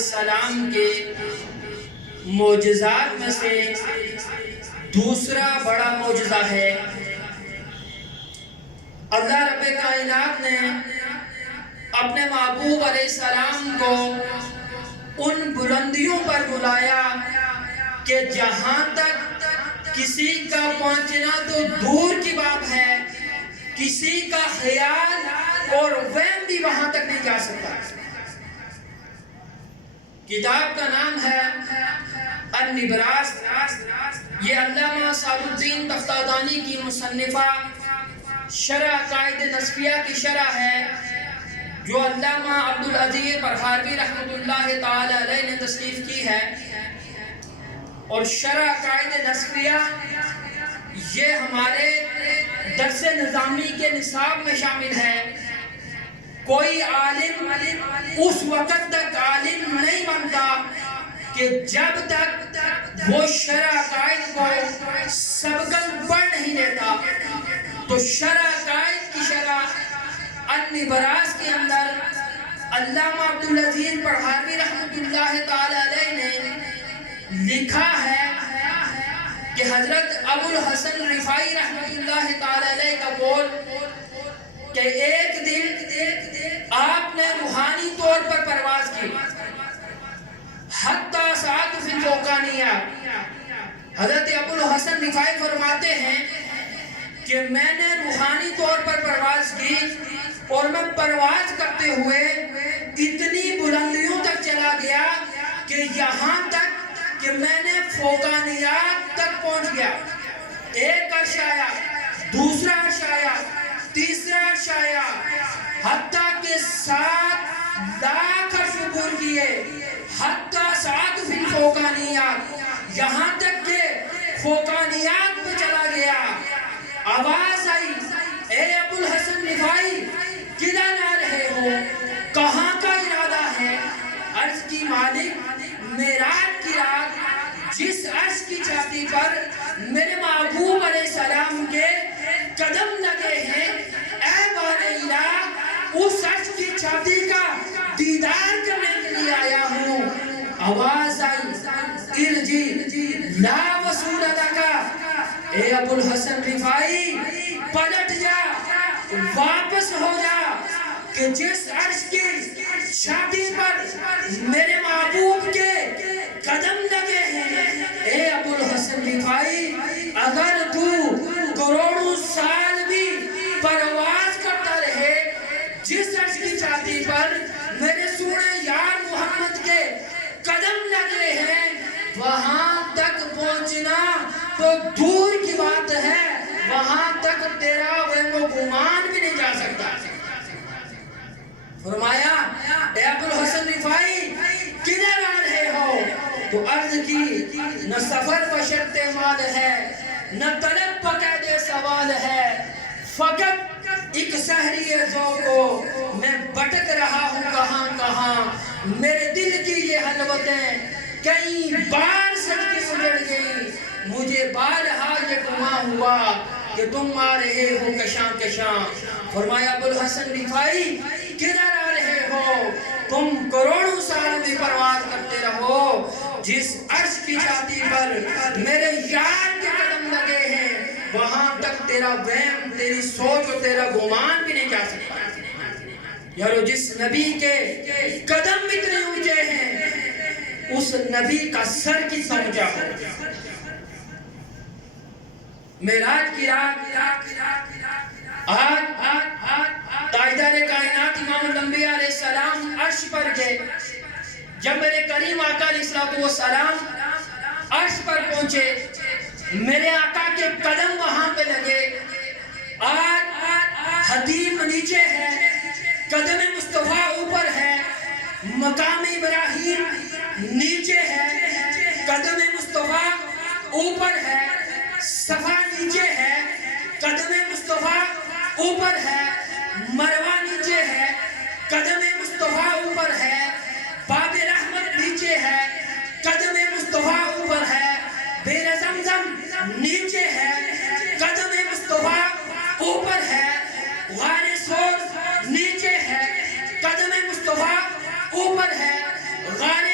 السلام کے معجزات میں سے دوسرا بڑا معجزہ ہے۔ اللہ رب کائنات نے اپنے محبوب علیہ السلام کو ان بلندیوں پر بلایا کہ جہاں تک کسی کا پہنچنا تو دور کی بات ہے، کسی کا خیال اور وہم بھی وہاں تک نہیں جا سکتا۔ کتاب کا نام ہے النبراس، یہ علامہ سعد الدین تفتازانی کی مصنفہ شرح عقائد نسفیہ کی شرح ہے، جو علامہ عبدالعزیز برہاروی رحمۃ اللہ تعالی علیہ نے تصنیف کی ہے۔ اور شرح عقائد نسفیہ یہ ہمارے درس نظامی کے نصاب میں شامل ہے۔ کوئی عالم اس وقت تک عالم نہیں بنتا کہ جب تک وہ شرح عقائد کو سبقاً پڑھ نہیں لیتا۔ تو شرح عقائد کی شرح النبراس کے اندر علامہ عبدالعزیز برہاروی رحمۃ اللہ تعالی علیہ نے لکھا ہے کہ حضرت ابو الحسن رفاعی رحمۃ اللہ تعالی علیہ کا قول کہ ایک دن آپ نے روحانی طور پر پرواز کی، حتی ساعت فی الفوقانیہ۔ حضرت ابو الحسن رفاعی فرماتے ہیں کہ میں نے روحانی طور پر پرواز کی اور میں پرواز کرتے ہوئے اتنی بلندیوں تک چلا گیا کہ یہاں تک کہ میں نے فوقانیات تک پہنچ گیا۔ ایک عرش آیا، دوسرا عرش آیا، تیسرا عرش آیا، حتیٰ کہ 7 لاکھ عرش عبور کیے، حتیٰ سعد فی الفوقانیات، یہاں تک کہ فوقانیات پہ چلا گیا۔ آواز آئی، اے ابو الحسن رفاعی کدھر آ رہے ہو، کہاں کا ارادہ ہے؟ عرض کی مالک معراج کی رات جس عرش کی چھاتی پر میرے محبوب علیہ السلام کے قدم لگے ہیں، اے بار الہ اس عرش کی چھاتی کا دیدار کرنے کے لیے آیا ہوں۔ آواز آئی، ارجی لا وصول لکا، اے ابو الحسن رفاعی پلٹ جا، واپس ہو جا، کہ جس عرش کی چھاتی پر میرے محبوب کے قدم لگے ہیں، اے ابو الحسن رفاعی اگر تو کروڑوں سال بھی پرواز کرتا رہے، جس عرش کی چھاتی پر میرے سونے یار محمد کے قدم لگے ہیں، وہاں تک پہنچنا تو دور کی بات ہے، وہاں تک تیرا وہ گمان بھی نہیں جا سکتا۔ فرمایا، اے ابو الحسن رفاعی کدھر آ رہے ہو؟ تو عرض کی، نہ سفر پر شرط مال ہے، نہ طلب پر قید سوال ہے، فقط ایک سحری ذوق کو میں بھٹک رہا ہوں کہاں کہاں، میرے دل کی یہ حلوتیں کئی بار سج کے اجڑ گئی، مجھے بارہا یہ گمان ہوا کہ تم آ رہے ہو کشاں کشاں۔ فرمایا ابو الحسن رفاعی کدھر آ رہے ہو؟ تم کروڑوں سال بھی پرواز کرتے رہو، جس عرش کی چھاتی پر میرے یار کے قدم لگے ہیں، وہاں تک تیرا وہم، تیری سوچ اور تیرا گمان بھی نہیں جا سکتا۔ یارو جس نبی کے قدم اتنے اونچے ہیں، اس نبی کا سر کتنا اونچا ہو۔ معراج کی رات تاجدار کائنات امام الانبیاء علیہ السلام عرش پر گئے۔ جب میرے کریم آقا علیہ السلام عرش پر پہنچے، میرے آقا کے قدم وہاں پہ لگے۔ حدیم نیچے ہے، قدم مصطفیٰ اوپر ہے، مقام ابراہیم نیچے ہے، قدم مصطفیٰ اوپر ہے، صفا نیچے ہے، قدم مصطفیٰ اوپر ہے، مروہ نیچے ہے، قدم مصطفیٰ اوپر ہے، باب رحمت نیچے ہے، قدم مصطفیٰ اوپر ہے، بیر زمزم نیچے ہے، قدم مصطفیٰ اوپر ہے، غار سور نیچے ہے، قدم مصطفیٰ اوپر ہے، غار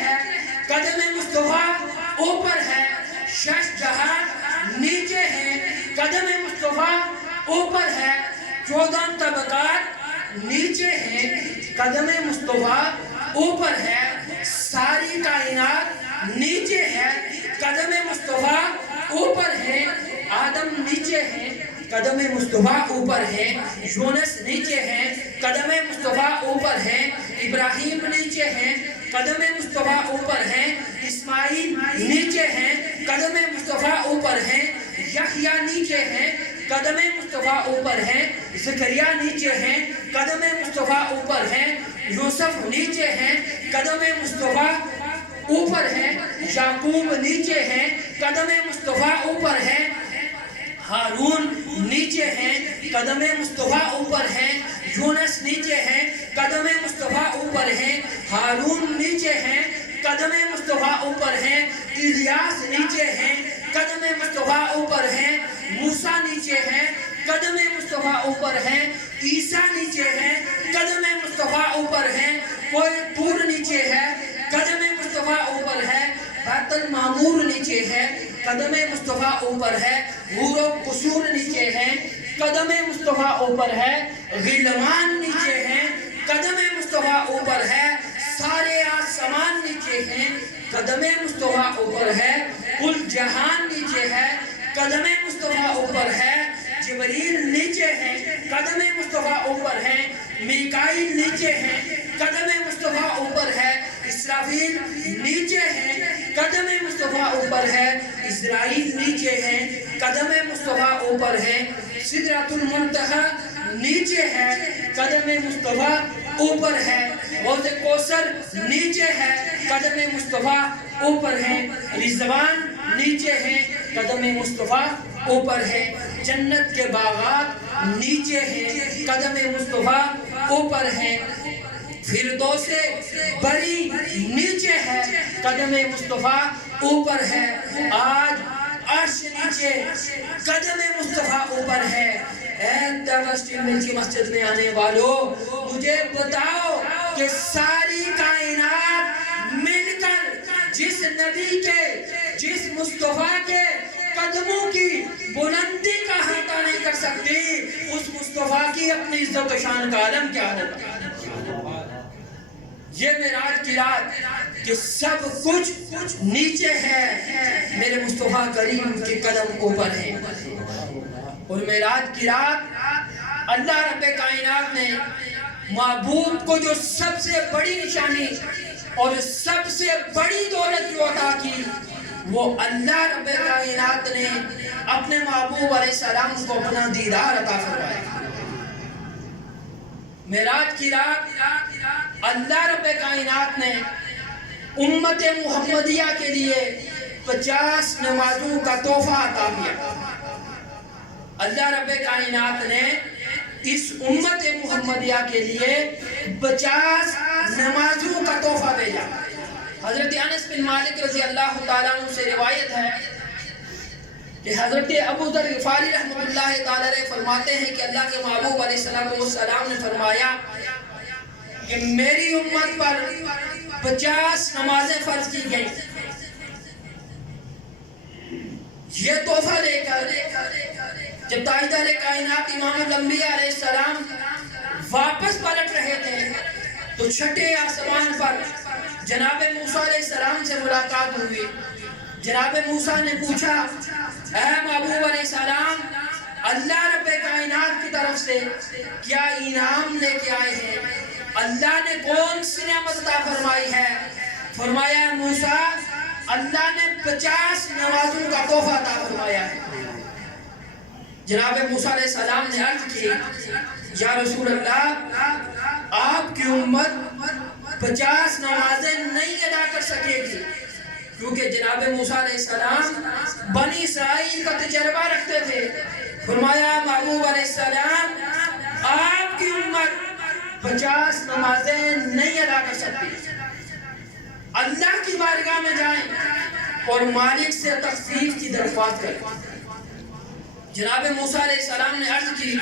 ہے قدم مصطفیٰ اوپر ہے، شش جہات نیچے ہیں قدم مصطفیٰ اوپر ہے، 14 طبقات نیچے ہیں قدم مصطفیٰ اوپر ہے، ساری کائنات نیچے ہے قدم مصطفیٰ اوپر ہے، آدم نیچے ہے قدم مصطفیٰ اوپر ہے، یونس نیچے ہے قدم مصطفیٰ اوپر ہے، ابراہیم نیچے ہے قدم مصطفیٰ اوپر ہے، اسماعیل نیچے ہیں قدم مصطفیٰ اوپر ہے، یحییٰ نیچے ہیں قدم مصطفیٰ اوپر ہے، زکریا نیچے ہیں قدم مصطفیٰ اوپر ہے، یوسف نیچے ہیں قدم مصطفیٰ اوپر ہے، یعقوب نیچے ہیں قدم مصطفیٰ اوپر ہے، ہارون نیچے ہیں قدم مصطفیٰ اوپر ہے، یونس نیچے ہیں قدم مصطفیٰ اوپر ہے، ہارون نیچے ہیں قدم مصطفیٰ اوپر ہے، الیاس نیچے ہیں قدم مصطفیٰ اوپر ہے، موسیٰ نیچے ہیں قدم مصطفیٰ اوپر ہے، عیسیٰ نیچے ہیں قدم مصطفیٰ اوپر ہے، کوئی طور نیچے ہے قدم مصطفیٰ اوپر ہے، بیت المعمور نیچے ہے قدم مصطفیٰ اوپر ہے، حور و قصور نیچے ہیں قدم مصطفیٰ اوپر ہے، غلمان نیچے ہیں قدم مصطفیٰ اوپر ہے، سارے آسمان نیچے ہیں قدم مصطفیٰ اوپر ہے، کل جہان نیچے ہے قدم مصطفیٰ اوپر ہے، جبریل نیچے ہیں قدم مصطفیٰ اوپر ہے، میکائیل نیچے ہیں قدم مصطفیٰ اوپر ہے، اسرافیل نیچے ہیں قدم مصطفیٰ اوپر ہے، اسرائیل نیچے ہیں قدم مصطفیٰ اوپر ہے، سدرۃ المنتہی نیچے ہے قدم مصطفیٰ اوپر ہے، حوض کوثر نیچے ہے قدم مصطفیٰ اوپر ہے، رضوان نیچے ہیں قدم مصطفیٰ اوپر ہے، جنت کے باغات نیچے ہیں قدم مصطفیٰ اوپر ہے، فردوس بری نیچے ہے قدم مصطفیٰ اوپر ہے، آج عرش نیچے قدم مصطفیٰ اوپر ہے۔ اے تغسطین مل کی مسجد میں آنے والوں، مجھے بتاؤ کہ ساری کائنات مل کر جس نبی کے، جس مصطفیٰ کے قدموں کی بلندی کا احاطہ نہیں کر سکتی، اس مصطفیٰ کی اپنی عزت و شان کا عالم کیا ہوگا؟ یہ معراج کی رات کہ سب کچھ نیچے ہے، میرے مصطفیٰ کریم کے قدم اوپر ہیں۔ اور معراج کی رات اللہ رب کائنات نے معبود کو جو سب سے بڑی نشانی اور سب سے بڑی دولت جو عطا کی، وہ اللہ رب کائنات نے اپنے محبوب علیہ السلام کو اپنا دیدار عطا فرمایا۔ معراج کی رات اللہ رب کائنات نے امت محمدیہ کے لیے 50 نمازوں کا تحفہ عطا کیا۔ اللہ رب کائنات نے اس امت محمدیہ کے لیے 50 نمازوں کا تحفہ بھیجا۔ حضرت انس بن مالک رضی اللہ تعالیٰ عنہ سے روایت ہے کہ حضرت ابو ذر غفاری رحمۃ اللہ تعالیٰ علیہ فرماتے ہیں کہ اللہ کے محبوب علیہ السلام نے فرمایا کہ میری امت پر 50 نمازیں فرض کی گئیں۔ یہ تحفہ لے کر جب تاجدار کائنات امام الانبیاء علیہ السلام واپس پلٹ رہے تھے تو چھٹے آسمان پر جناب موسیٰ علیہ السلام سے ملاقات ہوئی۔ جناب موسیٰ نے پوچھا، اے محبوب علیہ السلام، اللہ رب کائنات کی طرف سے کیا انعام لے کے آئے ہیں؟ اللہ نے کون سی نعمت عطا فرمائی ہے؟ فرمایا موسیٰ، اللہ نے 50 نمازوں کا تحفہ عطا فرمایا ہے۔ جناب موسیٰ علیہ السلام نے عرض کی، یا رسول اللہ، آپ کی امت 50 نمازیں نہیں ادا کر سکے گی، کیونکہ جناب موسیٰ علیہ السلام بنی اسرائیل کا تجربہ رکھتے تھے۔ فرمایا محبوب علیہ السلام، آپ کی امت 50 نمازیں نہیں ادا کر سکتی۔ اللہ کی بارگاہ میں جائیں اور مالک سے تخفیف کی درخواست کریں۔ جناب موسیٰ علیہ السلام نے عرض کی،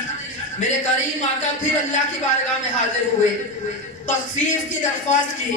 میرے کریم آقا، پھر اللہ کی بارگاہ میں حاضر ہوئے، تخفیف کی درخواست کی۔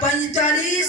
45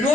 9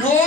9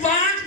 5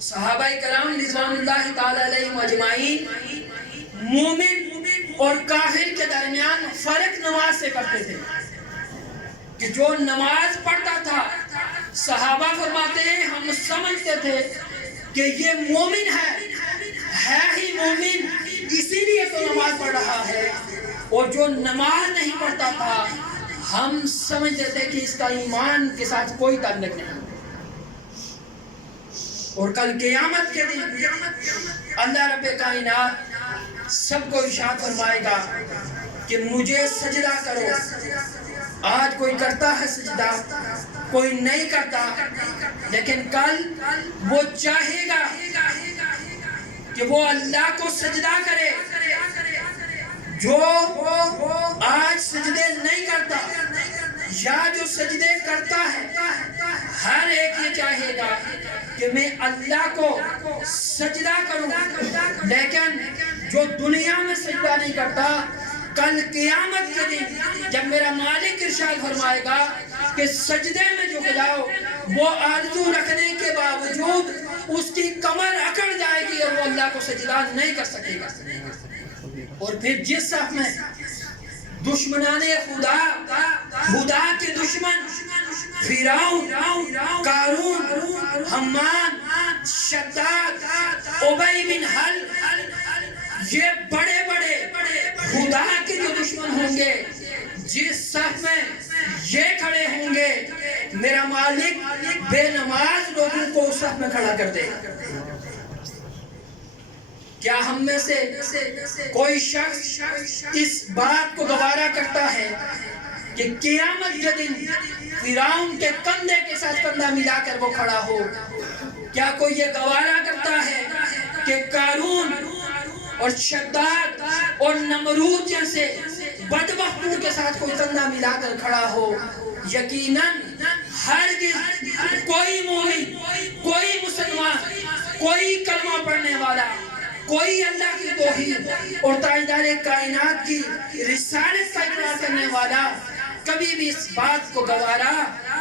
صحابہ کرام رضوان اللہ تعالی علیہم اجمعین مومن اور کافر کے درمیان فرق نماز سے کرتے تھے کہ جو نماز پڑھتا تھا صحابہ فرماتے ہیں ہم سمجھتے تھے کہ یہ مومن ہے ہی مومن اسی لیے تو نماز پڑھ رہا ہے، اور جو نماز نہیں پڑھتا تھا ہم سمجھتے تھے کہ اس کا ایمان کے ساتھ کوئی تعلق نہیں۔ اور کل قیامت کے دن اللہ رب کائنات سب کو ارشاد فرمائے گا کہ مجھے سجدہ کرو۔ آج کوئی کرتا ہے سجدہ، کوئی نہیں کرتا، لیکن کل وہ چاہے گا کہ وہ اللہ کو سجدہ کرے۔ جو آج سجدے نہیں کرتا یا جو سجدے کرتا ہے، ہر ایک یہ چاہے گا کہ میں اللہ کو سجدہ کروں، لیکن جو دنیا میں سجدہ نہیں کرتا، کل قیامت کے دن جب میرا مالک ارشاد فرمائے گا کہ سجدے میں جھک جاؤ، وہ آرزو رکھنے کے باوجود اس کی کمر اکڑ جائے گی اور وہ اللہ کو سجدہ نہیں کر سکے گا۔ اور پھر جس صف میں دشمنان خدا کے دشمن فرعون، قارون، حمان، شداد، ابی بن حلب، یہ بڑے بڑے خدا کے جو دشمن ہوں گے، جس صف میں یہ کھڑے ہوں گے، میرا مالک بے نماز لوگوں کو اس صف میں کھڑا کر دے گا۔ کیا ہم میں سے کوئی شخص اس بات کو گوارا کرتا ہے کہ قیامت کے دن فرعون کے کندھے کے ساتھ کندھا ملا کر وہ کھڑا ہو؟ کیا کوئی یہ گوارا کرتا ہے کہ قارون اور شداد اور نمرود جیسے بدبختوں کے ساتھ کوئی کندھا ملا کر کھڑا ہو؟ یقیناً ہرگز کوئی مومن، کوئی مسلمان، کوئی کلمہ پڑھنے والا، کوئی اللہ کی توحید اور تاجدار کائنات کی رسالت کا اقرار کرنے والا کبھی بھی اس بات کو گوارا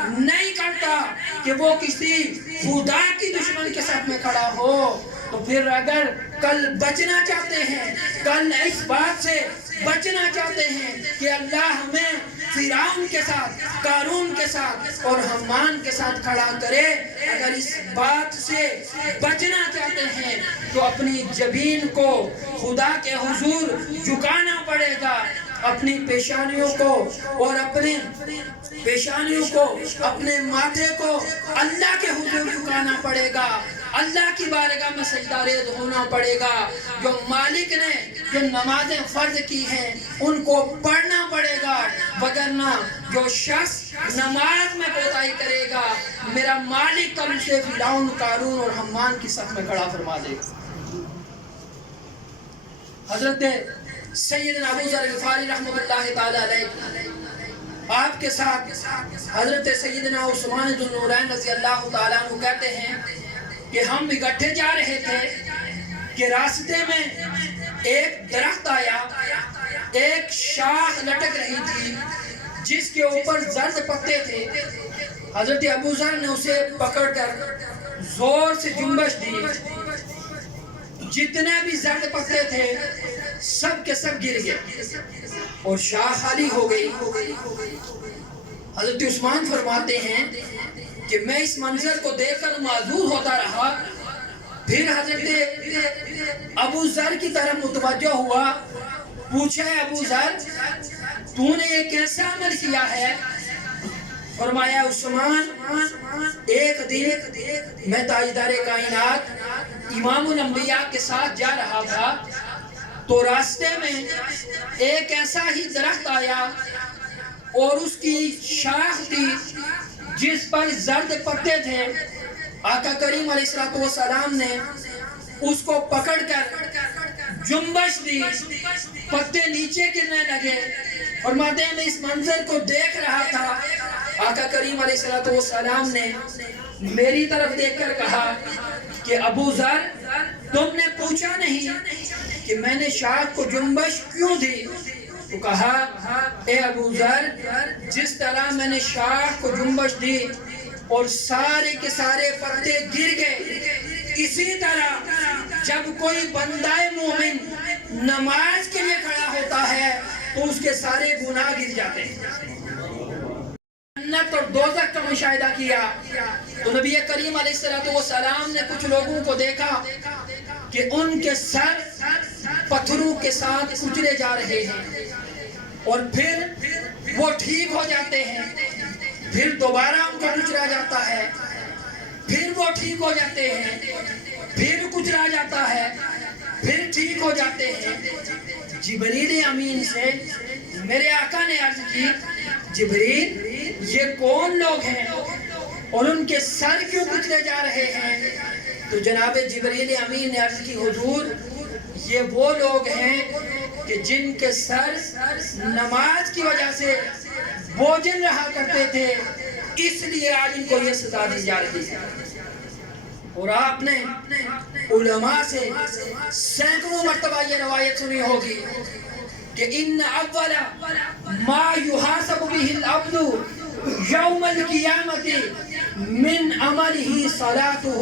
نہیں کرتا کہ وہ کسی خدا کی دشمن کے ساتھ میں کھڑا ہو۔ تو پھر اگر کل بچنا چاہتے ہیں، کل اس بات سے بچنا چاہتے ہیں کہ اللہ ہمیں فرعون کے ساتھ، قارون کے ساتھ اور حمان کے ساتھ کھڑا کرے، اگر اس بات سے بچنا چاہتے ہیں تو اپنی جبین کو خدا کے حضور جھکانا پڑے گا، اپنی پیشانیوں کو اور اپنے ماتھے کو اللہ کے حضور جھکانا پڑے گا، اللہ کی بارگاہ میں سجدہ ریز ہونا پڑے گا۔ جو مالک نے جو نمازیں فرض کی ہیں ان کو پڑھنا پڑے گا، وگرنہ جو شخص نماز میں کوتاہی کرے گا، میرا مالک کل اسے فرعون، قارون اور حمان کی صف میں کھڑا فرما دے گا۔ حضرت سیدنا ابو ذر غفاری رحمۃ اللہ تعالی علیہ آپ کے ساتھ حضرت سیدنا عثمان ذو النورین رضی اللہ تعالیٰ عنہ کہتے ہیں کہ ہم اکٹھے جا رہے تھے کہ راستے میں ایک درخت آیا، ایک شاخ لٹک رہی تھی جس کے اوپر زرد پتے تھے۔ حضرت ابو ذر نے اسے پکڑ کر زور سے جنبش دی، جتنے بھی زرد پتے تھے سب کے سب گر گئے اور شاخ خالی ہو گئی۔ حضرت عثمان فرماتے ہیں کہ میں اس منظر کو دیکھ کر معذور ہوتا رہا، پھر حضرت ابو ذر کی طرف متوجہ ہوا، پوچھا ابو ذر تو نے یہ کیسا عمل کیا ہے؟ فرمایا عثمان ایک دن میں تاجدار کائنات امام الانبیاء کے ساتھ جا رہا تھا تو راستے میں ایک ایسا ہی درخت آیا اور اس کی شاخ تھی جس پر زرد پتے تھے۔ آقا کریم علیہ السلام نے اس کو پکڑ کر جنبش دی، پتے نیچے گرنے لگے، اور فرماتے ہیں میں اس منظر کو دیکھ رہا تھا، آقا کریم علیہ السلام نے میری طرف دیکھ کر کہا کہ ابو ذر تم نے پوچھا نہیں کہ میں نے شاخ کو جنبش کیوں دی؟ تو کہا اے ابو ذر جس طرح میں نے شاخ کو جنبش دی اور سارے کے سارے پتے گر گئے، اسی طرح جب کوئی بندہ مومن نماز کے لیے کھڑا ہوتا ہے تو اس کے سارے گناہ گر جاتے ہیں۔ جنت اور دوزخ کا مشاہدہ کیا تو نبی کریم علیہ السلام نے کچھ لوگوں کو دیکھا کہ ان کے سر پتھروں کے ساتھ کچلے جا رہے ہیں اور پھر وہ ٹھیک ہو جاتے ہیں، پھر دوبارہ ان کا کچلا جاتا ہے، پھر وہ ٹھیک ہو جاتے ہیں، پھر کچلا جاتا ہے، پھر ٹھیک ہو جاتے ہیں۔ جبریل امین سے میرے آقا نے عرض کی، جبریل یہ کون لوگ ہیں اور ان کے سر کیوں کچلے جا رہے ہیں؟ تو جناب جبریل امین نے عرض کی، حضور یہ وہ لوگ ہیں کہ جن کے سر نماز کی وجہ سے بوجھل رہا کرتے تھے، اس لیے آج ان کو یہ سزا دی جا رہی ہے۔ اور آپ نے علماء سے سینکڑوں مرتبہ یہ روایت سنی ہوگی کہ ان اول ما یحاسب به العبد یوم القیامت من عملہ صلاتہ،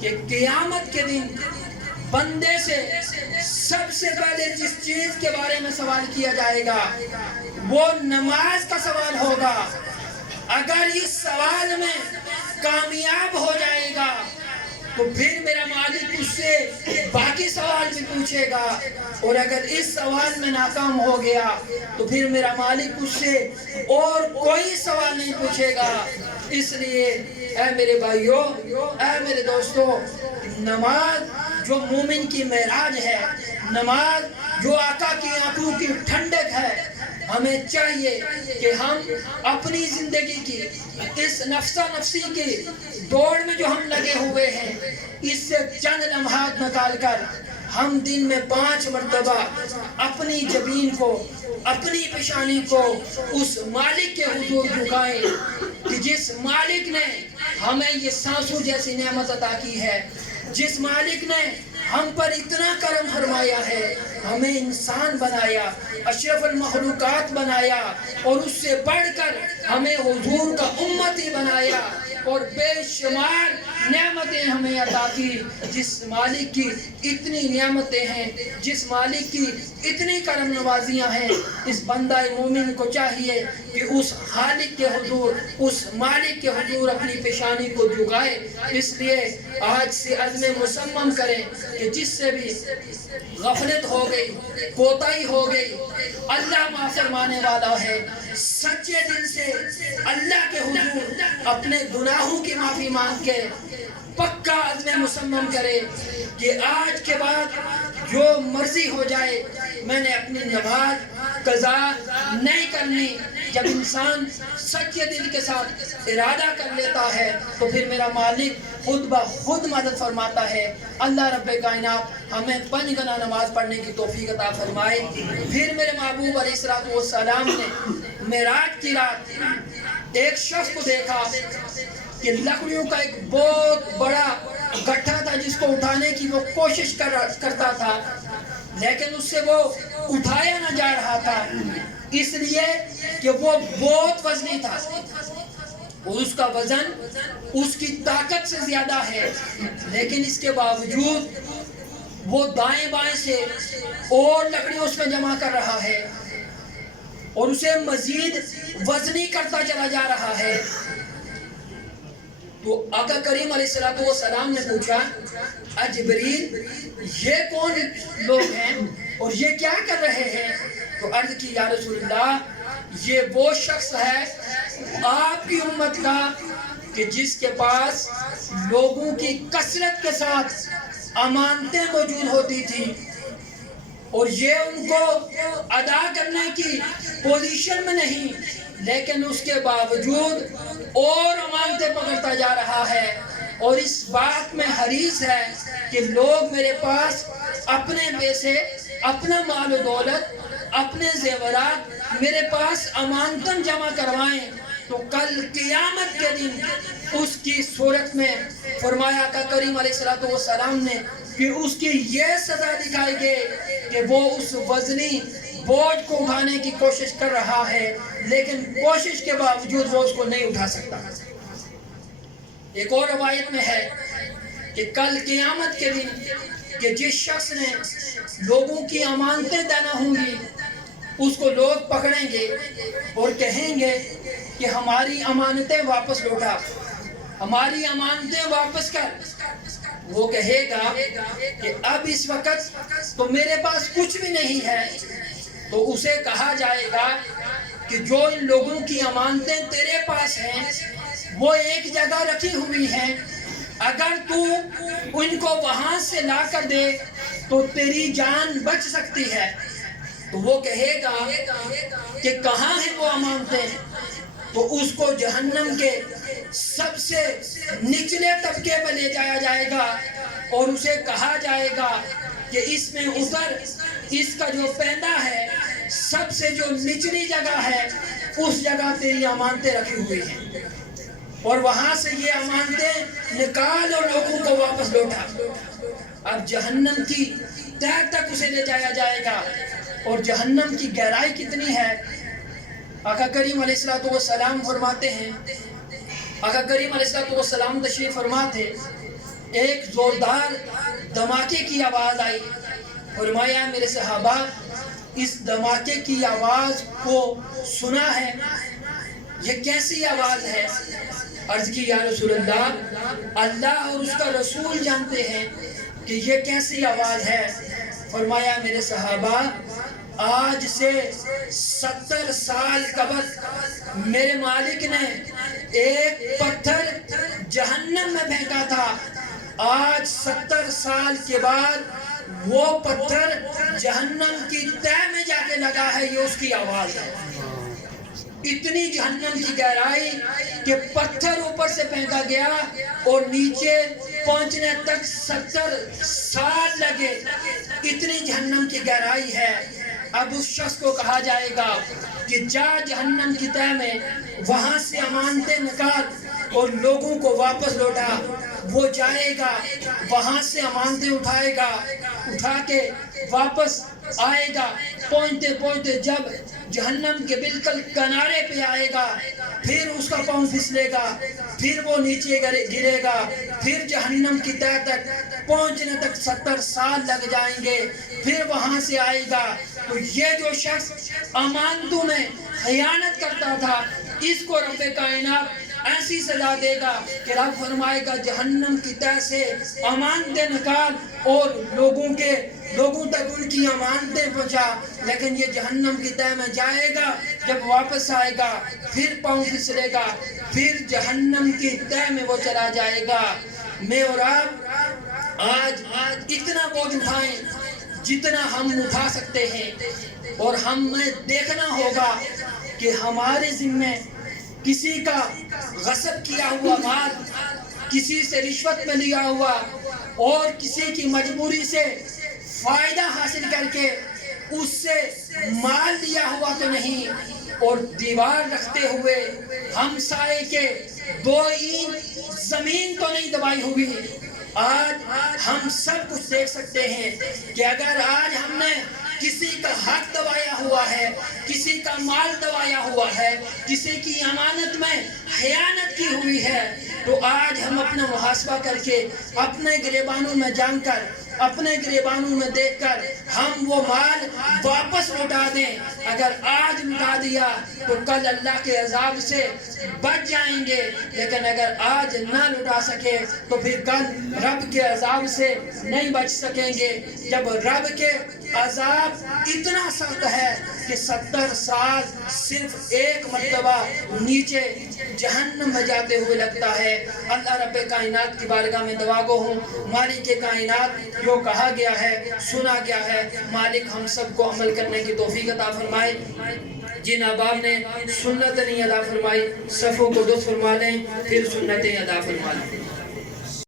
کہ قیامت کے دن بندے سے سب سے پہلے جس چیز کے بارے میں سوال کیا جائے گا وہ نماز کا سوال ہوگا۔ اگر اس سوال میں کامیاب ہو جائے گا تو پھر میرا مالک اس سے باقی سوال بھی پوچھے گا، اور اگر اس سوال میں ناکام ہو گیا تو پھر میرا مالک اس سے اور کوئی سوال نہیں پوچھے گا۔ اس لیے اے میرے بھائیوں، اے میرے دوستوں، نماز جو مومن کی معراج ہے، نماز جو آقا کی آنکھوں کی ٹھنڈک ہے، ہمیں چاہیے کہ ہم اپنی زندگی کی اس نفسا نفسی کی دوڑ میں جو ہم لگے ہوئے ہیں، اس سے چند لمحات نکال کر ہم دن میں 5 مرتبہ اپنی جبین کو، اپنی پیشانی کو اس مالک کے حضور جھکائیں کہ جس مالک نے ہمیں یہ سانسوں جیسی نعمت عطا کی ہے، جس مالک نے ہم پر اتنا کرم فرمایا ہے، ہمیں انسان بنایا، اشرف المخلوقات بنایا، اور اس سے بڑھ کر ہمیں حضور کا امتی بنایا، اور بے شمار نعمتیں ہمیں عطا کی۔ جس مالک کی اتنی نعمتیں ہیں، جس مالک کی اتنی کرم نوازیاں ہیں، اس بندہ مومن کو چاہیے کہ اس خالق کے حضور، اس مالک کے حضور اپنی پیشانی کو جھکائے۔ اس لیے آج سے عزم مصمم کریں کہ جس سے بھی غفلت ہو گئی، کوتاہی ہو گئی، اللہ معاف فرمانے والا ہے، سچے دل سے اللہ کے حضور اپنے گناہوں کی معافی مانگ کے پکا عزم مصمم کرے کہ آج کے بعد جو مرضی ہو جائے میں نے اپنی نماز قضا نہیں کرنی۔ جب انسان سچے دل کے ساتھ ارادہ کر لیتا ہے تو پھر میرا مالک خود بخود مدد فرماتا ہے۔ اللہ رب کائنات ہمیں 5 گنا نماز پڑھنے کی توفیق عطا فرمائے۔ پھر میرے محبوب علیہ السلام نے معراج کی رات ایک شخص کو دیکھا کہ لکڑیوں کا ایک بہت بڑا گٹھا تھا جس کو اٹھانے کی وہ کوشش کرتا تھا، لیکن اس سے وہ اٹھایا نہ جا رہا تھا، اس لیے کہ وہ بہت وزنی تھا، اس کا وزن اس کی طاقت سے زیادہ ہے، لیکن اس کے باوجود وہ دائیں بائیں سے اور لکڑیاں اس میں جمع کر رہا ہے اور اسے مزید وزنی کرتا چلا جا رہا ہے۔ تو آقا کریم علیہ السلام نے پوچھا، جبریل یہ کون لوگ ہیں اور یہ کیا کر رہے ہیں؟ تو عرض کی، یا رسول اللہ یہ وہ شخص ہے آپ کی امت کا کہ جس کے پاس لوگوں کی کثرت کے ساتھ امانتیں موجود ہوتی تھی اور یہ ان کو ادا کرنے کی پوزیشن میں نہیں، لیکن اس کے باوجود اور امانتیں پکڑتا جا رہا ہے اور اس بات میں حریص ہے کہ لوگ میرے پاس اپنے پیسے، اپنا مال و دولت، اپنے زیورات میرے پاس امانتاً جمع کروائیں تو کل قیامت کے دن اس کی صورت میں فرمایا کہ کریم علیہ السلام نے کہ اس کی یہ سزا دکھائی گئی کہ وہ اس وزنی بوجھ کو اٹھانے کی کوشش کر رہا ہے لیکن کوشش کے باوجود وہ اس کو نہیں اٹھا سکتا۔ ایک اور روایت میں ہے کہ کل قیامت کے دن کہ جس شخص نے لوگوں کی امانتیں دینا ہوں گی اس کو لوگ پکڑیں گے اور کہیں گے کہ ہماری امانتیں واپس لوٹا، ہماری امانتیں واپس کر۔ وہ کہے گا کہ اب اس وقت تو میرے پاس کچھ بھی نہیں ہے، تو اسے کہا جائے گا کہ جو ان لوگوں کی امانتیں تیرے پاس ہیں وہ ایک جگہ رکھی ہوئی ہیں، اگر تو ان کو وہاں سے لا کر دے تو تیری جان بچ سکتی ہے۔ تو وہ کہے گا کہ کہاں ہیں وہ امانتیں؟ تو اس کو جہنم کے سب سے نچلے طبقے میں لے جایا جائے گا اور اسے کہا جائے گا کہ اس میں اتر، اس کا جو پیندا ہے سب سے جو نچلی جگہ ہے اس جگہ تیری امانتیں رکھی ہوئی ہیں، اور وہاں سے یہ امانتیں نکال اور لوگوں کو واپس لوٹا۔ اب جہنم کی تہہ تک اسے لے جایا جائے گا، اور جہنم کی گہرائی کتنی ہے؟ آقا کریم علیہ السلام فرماتے ہیں، آقا کریم علیہ السلام تشریف فرما تھے، ایک زوردار دھماکے کی آواز آئی، فرمایا میرے صحابہ اس دھماکے کی آواز کو سنا ہے؟ یہ کیسی آواز ہے؟ عرض کی یا رسول اللہ، اللہ اور اس کا رسول جانتے ہیں کہ یہ کیسی آواز ہے۔ فرمایا میرے صحابہ آج سے 70 سال قبل میرے مالک نے ایک پتھر جہنم میں پھینکا تھا، آج 70 سال کے بعد وہ پتھر جہنم کی تہہ میں جا کے لگا ہے، یہ اس کی آواز ہے۔ اتنی جہنم کی گہرائی کہ پتھر اوپر سے پھینکا گیا اور نیچے پہنچنے تک 70 سال لگے، اتنی جہنم کی گہرائی ہے۔ اب اس شخص کو کہا جائے گا کہ جا جہنم کی تہہ میں، وہاں سے امانتیں نکال اور لوگوں کو واپس لوٹا۔ وہ جائے گا، وہاں سے امانتیں اٹھائے گا، اٹھا کے واپس آئے گا، پہنچتے پہنچتے جب جہنم کے بالکل کنارے پہ آئے گا پھر اس کا پاؤں پھسلے گا، پھر وہ نیچے گرے گا، پھر جہنم کی تہہ تک پہنچنے تک 70 سال لگ جائیں گے، پھر وہاں سے آئے گا۔ تو یہ جو شخص امانتوں میں خیانت کرتا تھا اس کو رب کائنات ایسی سزا دے گا کہ رب فرمائے گا جہنم کی تہہ سے امانتیں نکال اور لوگوں تک ان کی امانتیں پہنچا، لیکن یہ جہنم کی تہہ میں جائے گا، جب واپس آئے گا پھر پاؤں پھسلے گا، پھر جہنم کی تہہ میں وہ چلا جائے گا۔ میں اور آپ آج اتنا بوجھ اٹھائیں جتنا ہم اٹھا سکتے ہیں، اور ہمیں دیکھنا ہوگا کہ ہمارے ذمے کسی کا غصب کیا ہوا مال، کسی سے رشوت میں لیا ہوا اور کسی کی مجبوری سے فائدہ حاصل کر کے اس سے مال لیا ہوا تو نہیں، اور دیوار رکھتے ہوئے ہمسائے کے 2 اینچ زمین تو نہیں دبائی ہوئی۔ آج ہم سب کچھ دیکھ سکتے ہیں کہ اگر آج ہم نے کسی کا حق دبایا ہوا ہے، کسی کا مال دبایا ہوا ہے، کسی کی امانت میں خیانت کی ہوئی ہے، تو آج ہم اپنا محاسبہ کر کے اپنے گریبانوں میں جان کر، اپنے گریبانوں میں دیکھ کر ہم وہ مال واپس لوٹا دیں۔ اگر آج لوٹا دیا تو کل اللہ کے عذاب سے بچ جائیں گے، لیکن اگر آج نہ لوٹا سکے تو پھر کل رب کے عذاب سے نہیں بچ سکیں گے۔ جب رب کے عذاب اتنا سخت ہے کہ 70 سال صرف ایک مرتبہ نیچے جہنم میں جاتے ہوئے لگتا ہے۔ اللہ رب کائنات کی بارگاہ میں دعا گو ہوں، مالک کائنات جو کہا گیا ہے سنا گیا ہے، مالک ہم سب کو عمل کرنے کی توفیق عطا فرمائے۔ جن احباب نے سنت نہیں ادا فرمائی صفوں کو درست فرما لیں، پھر سنتیں ادا فرما لیں۔